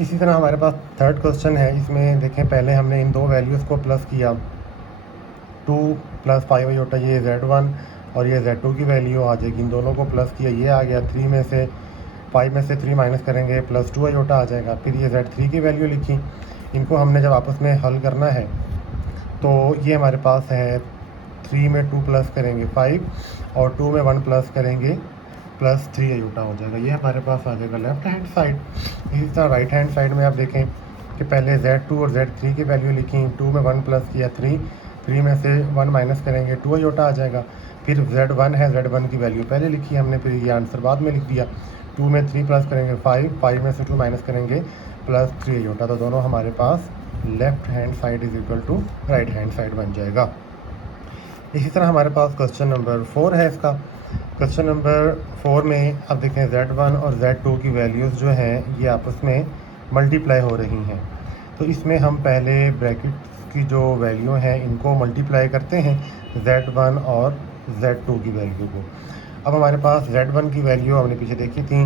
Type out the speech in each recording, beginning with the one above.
इसी तरह हमारे पास थर्ड क्वेश्चन है। इसमें देखें, पहले हमने इन दो वैल्यूज़ को प्लस किया, 2 + 5 आयोटा, ये Z1 और ये Z2 की वैल्यू आ जाएगी। इन दोनों को प्लस किया, ये आ गया। 5 में से 3 माइनस करेंगे +2 आयोटा आ जाएगा। फिर ये Z3 की वैल्यू लिखी। इनको हमने जब आपस में हल करना है तो ये हमारे पास है 3 में 2 प्लस करेंगे 5 और 2 में 1 प्लस करेंगे +3 आयोटा हो जाएगा। ये हमारे पास आ जाएगा लेफ्ट हैंड साइड। इसी तरह राइट हैंड साइड में आप देखें कि पहले Z2 और Z3 की वैल्यू लिखी, 2 में 1 प्लस किया 3 में से 1 माइनस करेंगे 2 आयोटा आ जाएगा। फिर Z1 है, Z1 की वैल्यू पहले लिखी हमने, फिर ये आंसर बाद में लिख दिया। 2 में 3 प्लस करेंगे 5 में से 2 माइनस करेंगे +3 आयोटा। तो दोनों हमारे पास left hand side is equal to right hand side बन जाएगा। इसी तरह हमारे पास क्वेश्चन नंबर 4 है। इसका क्वेश्चन नंबर 4 में अब देखें Z1 और Z2 की वैल्यूज़ जो हैं ये आपस में मल्टीप्लाई हो रही हैं। तो इसमें हम पहले ब्रैकेट्स की जो वैल्यू हैं इनको मल्टीप्लाई करते हैं Z1 और Z2 की वैल्यू को। अब हमारे पास Z1 की वैल्यू हमने पीछे देखी थी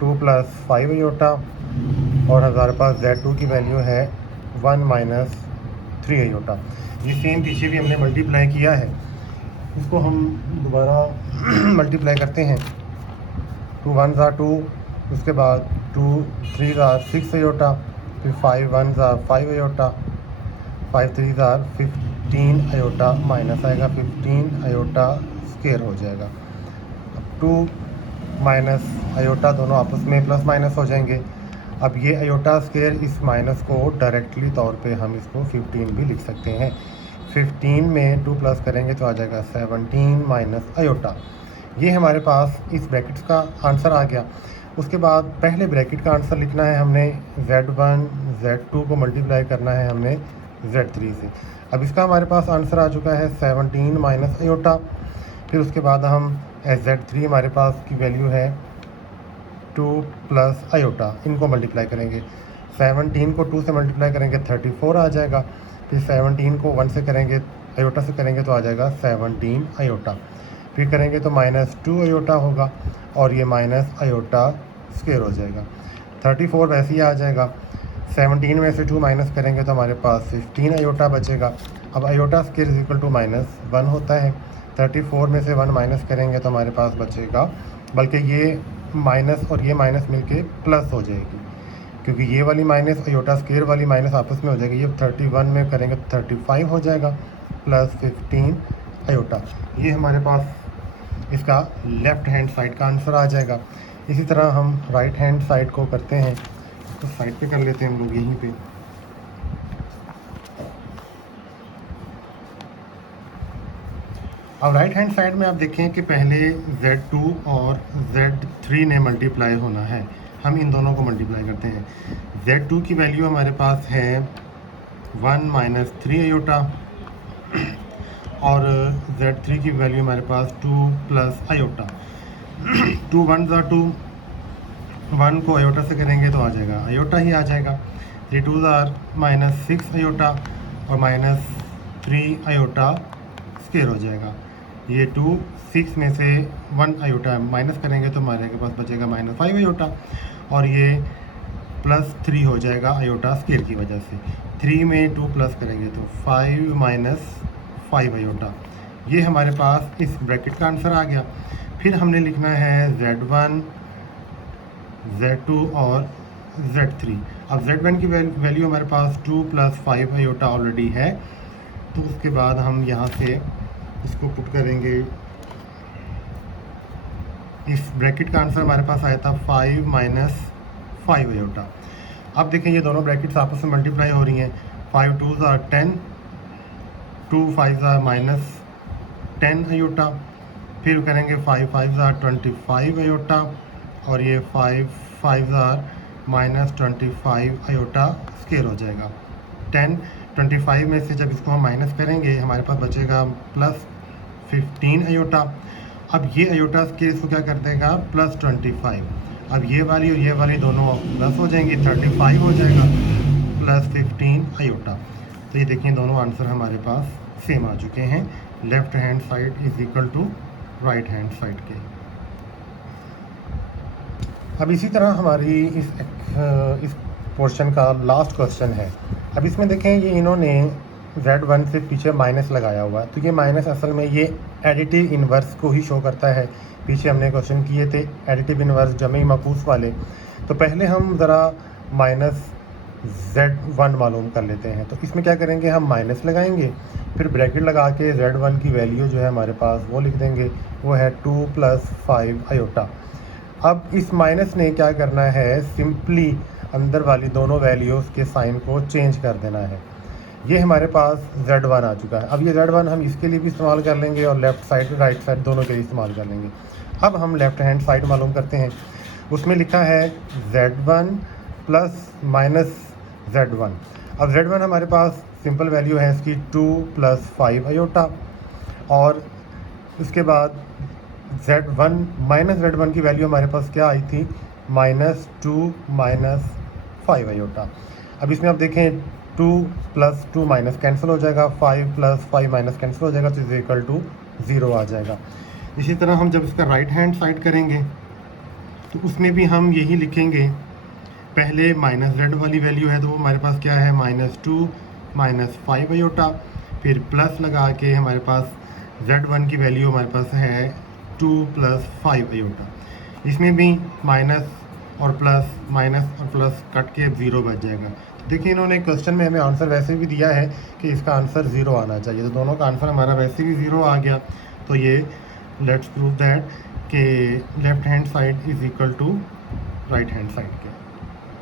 2 + 5 आयोटा, और हमारे पास Z2 की वैल्यू है 1 - 3 आयोटा। ये सेम पीछे भी हमने मल्टीप्लाई किया है, इसको हम दोबारा मल्टीप्लाई करते हैं। 2 × 1 = 2, उसके बाद 2 × 3 = 6 आयोटा, फिर 5 × 1 = 5 आयोटा, 5 × 3 = 15 आयोटा माइनस आएगा 15 आयोटा स्क्वायर हो जाएगा। 2 माइनस आयोटा दोनों आपस में प्लस माइनस हो जाएंगे। अब ये आयोटा स्क्वायर, इस माइनस को डायरेक्टली तौर पे हम इसको 15 भी लिख सकते हैं। 15 में 2 प्लस करेंगे तो आ जाएगा 17 माइनस आयोटा। ये हमारे पास इस ब्रैकेट का आंसर आ गया। उसके बाद पहले ब्रैकेट का आंसर लिखना है हमने, Z1 Z2 को मल्टीप्लाई करना है हमने Z3 से। अब इसका हमारे पास आंसर आ चुका है 17 माइनस आयोटा। फिर उसके बाद हम Z3 हमारे पास की वैल्यू है 2 + आयोटा, इनको मल्टीप्लाई करेंगे। 17 को 2 से मल्टीप्लाई करेंगे 34 आ जाएगा। फिर 17 को 1 से करेंगे, आयोटा से करेंगे तो आ जाएगा 17 आयोटा। फिर करेंगे तो -2 आयोटा होगा, और ये माइनस आयोटा स्क्वायर हो जाएगा। 34 वैसे ही आ जाएगा। 17 में से 2 माइनस करेंगे तो हमारे पास 15 आयोटा बचेगा। अब iota square is equal to -1 होता है। 34 में से 1 माइनस करेंगे तो हमारे पास बचेगा, बल्कि ये माइनस और ये माइनस मिलके प्लस हो जाएगी, क्योंकि ये वाली माइनस आयोटा स्क्वायर वाली माइनस आपस में हो जाएगी। ये 31 में करेंगे तो 35 हो जाएगा प्लस 15 आयोटा। ये हमारे पास इसका लेफ़्ट हैंड साइड का आंसर आ जाएगा। इसी तरह हम राइट हैंड साइड को करते हैं, तो साइड पे कर लेते हैं हम लोग यहीं पे। अब राइट हैंड साइड में आप देखें कि पहले Z2 और Z3 ने मल्टीप्लाई होना है। हम इन दोनों को मल्टीप्लाई करते हैं। Z2 की वैल्यू हमारे पास है 1 - 3 आयोटा, और Z3 की वैल्यू हमारे पास 2 + आयोटा। 2 × 1 = 2, 1 को आयोटा से करेंगे तो आ जाएगा आयोटा ही आ जाएगा। 3 × 2 = -6 आयोटा, और -3 आयोटा स्क्वायर हो जाएगा। ये 2 6 में से 1 आयोटा माइनस करेंगे तो हमारे के पास बचेगा -5 आयोटा, और ये +3 हो जाएगा आयोटा स्क्वायर की वजह से। 3 में 2 प्लस करेंगे तो 5 - 5 आयोटा। ये हमारे पास इस ब्रैकेट का आंसर आ गया। फिर हमने लिखना है Z1 Z2 और Z3। अब Z1 की वैल्यू हमारे पास 2 + 5 आयोटा ऑलरेडी है, तो उसके बाद हम यहाँ से इसको पुट करेंगे। इस ब्रैकेट का आंसर हमारे पास आया था 5 - 5 आयोटा। अब देखें ये दोनों ब्रैकेट्स आपस में मल्टीप्लाई हो रही हैं। 5 × 2 = 10, 2 × 5 = -10 आयोटा। फिर करेंगे 5 × 5 = 25 आयोटा, और ये 5 × 5 = -25 आयोटा स्क्वायर हो जाएगा। 10 25 में से जब इसको हम माइनस करेंगे हमारे पास बचेगा +15 आयोटा। अब ये आयोटा स्क्वायर इसको क्या कर देगा, +25। अब ये वाली और ये वाली दोनों प्लस हो जाएंगी, 35 हो जाएगा +15 आयोटा। तो ये देखिए दोनों आंसर हमारे पास सेम आ चुके हैं, left hand side is equal to right hand side के। अब इसी तरह हमारी इस पोर्शन का लास्ट क्वेश्चन है। अब इसमें देखें ये इन्होंने Z1 से पीछे माइनस लगाया हुआ है, तो ये माइनस असल में ये एडिटिव इन्वर्स को ही शो करता है। पीछे हमने क्वेश्चन किए थे एडिटिव इन्वर्स जमी मकूस वाले, तो पहले हम ज़रा माइनस Z1 मालूम कर लेते हैं। तो इसमें क्या करेंगे, हम माइनस लगाएंगे, फिर ब्रैकेट लगा के Z1 की वैल्यू जो है हमारे पास वो लिख देंगे, वो है 2 + 5 आयोटा। अब इस माइनस ने क्या करना है, सिंपली अंदर वाली दोनों वैल्यूज़ के साइन को चेंज कर देना है। ये हमारे पास Z1 आ चुका है। अब ये Z1 हम इसके लिए भी इस्तेमाल कर लेंगे और लेफ़्ट साइड राइट साइड दोनों के लिए इस्तेमाल कर लेंगे। अब हम लेफ़्ट हैंड साइड मालूम करते हैं, उसमें लिखा है Z1 प्लस माइनस Z1। अब Z1 हमारे पास सिंपल वैल्यू है इसकी 2 + 5 आयोटा, और उसके बाद Z1 माइनस Z1 की वैल्यू हमारे पास क्या आई थी, -2 - 5 आयोटा। अब इसमें आप देखें 2 + 2 माइनस कैंसिल हो जाएगा, 5 + 5 माइनस कैंसिल हो जाएगा, तो इज इक्वल टू 0 आ जाएगा। इसी तरह हम जब इसका राइट हैंड साइड करेंगे तो उसमें भी हम यही लिखेंगे, पहले -z वाली वैल्यू है तो वो हमारे पास क्या है, -2 - 5 आयोटा, फिर प्लस लगा के हमारे पास Z1 की वैल्यू हमारे पास है 2 + 5 आयोटा। इसमें भी माइनस और प्लस, माइनस और प्लस कट के 0 बच जाएगा। तो देखिए इन्होंने क्वेश्चन में हमें आंसर वैसे भी दिया है कि इसका आंसर 0 आना चाहिए, तो दोनों का आंसर हमारा वैसे भी 0 आ गया। तो ये लेट्स प्रूव दैट कि left hand side is equal to right hand side के।